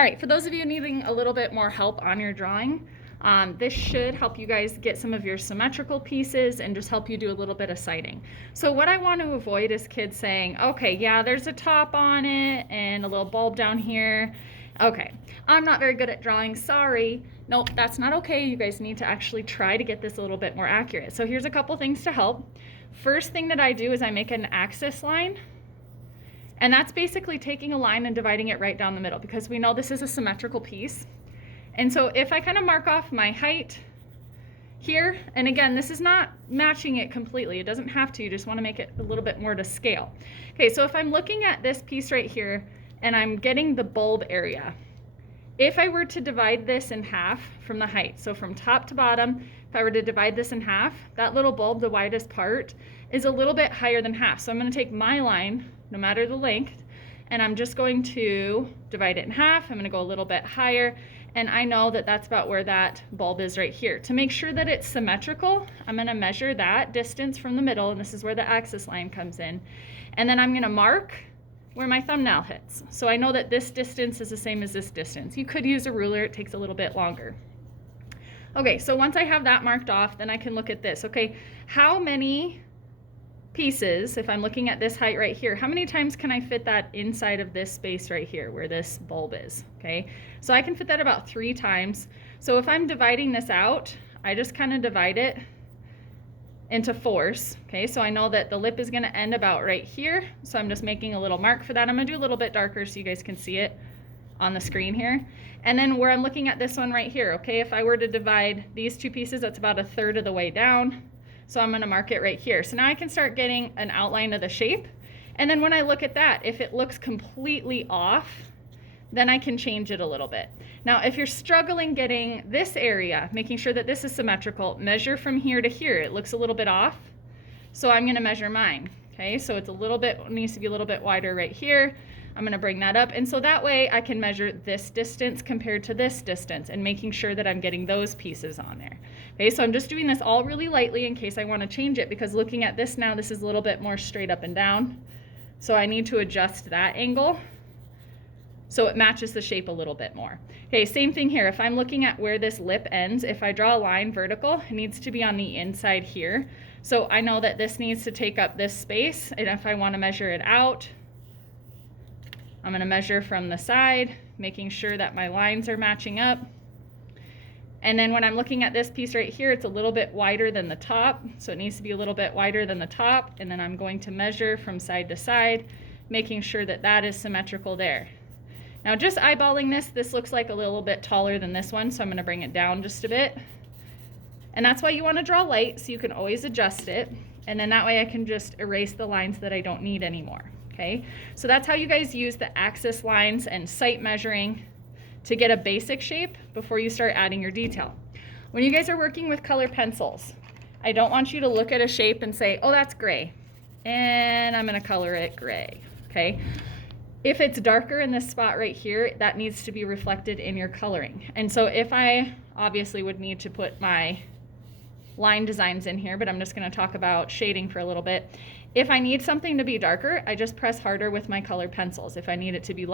All right, for those of you needing a little bit more help on your drawing, this should help you guys get some of your symmetrical pieces and just help you do a little bit of sighting. So what I want to avoid is kids saying, okay, yeah, there's a top on it and a little bulb down here. Okay, I'm not very good at drawing, sorry. Nope, that's not okay. You guys need to actually try to get this a little bit more accurate. So here's a couple things to help. First thing that I do is I make an axis line. And that's basically taking a line and dividing it right down the middle, because we know this is a symmetrical piece. And so if I kind of mark off my height here, and again, this is not matching it completely. It doesn't have to, you just want to make it a little bit more to scale. Okay, so if I'm looking at this piece right here and I'm getting the bulb area, if I were to divide this in half from the height, so from top to bottom, if I were to divide this in half, that little bulb, the widest part, is a little bit higher than half. So I'm going to take my line, no matter the length, and I'm just going to divide it in half. I'm going to go a little bit higher, and I know that that's about where that bulb is right here. To make sure that it's symmetrical, I'm going to measure that distance from the middle, and this is where the axis line comes in, and then I'm going to mark where my thumbnail hits. So I know that this distance is the same as this distance. You could use a ruler, it takes a little bit longer. Okay, so once I have that marked off, then I can look at this. Okay, how many pieces, if I'm looking at this height right here, how many times can I fit that inside of this space right here where this bulb is? Okay, so I can fit that about 3 times. So if I'm dividing this out, I just kind of divide it into 4s. Okay, so I know that the lip is going to end about right here, so I'm just making a little mark for that. I'm going to do a little bit darker so you guys can see it on the screen here. And then where I'm looking at this one right here, okay, if I were to divide these 2 pieces, that's about 1/3 of the way down. So I'm going to mark it right here. So now I can start getting an outline of the shape. And then when I look at that, if it looks completely off, then I can change it a little bit. Now, if you're struggling getting this area, making sure that this is symmetrical, measure from here to here. It looks a little bit off. So I'm going to measure mine. Okay, so it's a little bit, needs to be a little bit wider right here. I'm going to bring that up. And so that way I can measure this distance compared to this distance and making sure that I'm getting those pieces on there. Okay, so I'm just doing this all really lightly in case I want to change it, because looking at this now, this is a little bit more straight up and down. So I need to adjust that angle so it matches the shape a little bit more. Okay, same thing here. If I'm looking at where this lip ends, if I draw a line vertical, it needs to be on the inside here. So I know that this needs to take up this space, and if I want to measure it out, I'm going to measure from the side, making sure that my lines are matching up. And then when I'm looking at this piece right here, it's a little bit wider than the top, so it needs to be a little bit wider than the top, and then I'm going to measure from side to side, making sure that that is symmetrical there. Now just eyeballing this, this looks like a little bit taller than this one, so I'm going to bring it down just a bit. And that's why you want to draw light, so you can always adjust it, and then that way I can just erase the lines that I don't need anymore. Okay, so that's how you guys use the axis lines and sight measuring to get a basic shape before you start adding your detail. When you guys are working with color pencils, I don't want you to look at a shape and say, oh, that's gray, and I'm going to color it gray. Okay, if it's darker in this spot right here, that needs to be reflected in your coloring. And so if I obviously would need to put my line designs in here, but I'm just going to talk about shading for a little bit. If I need something to be darker, I just press harder with my colored pencils. If I need it to be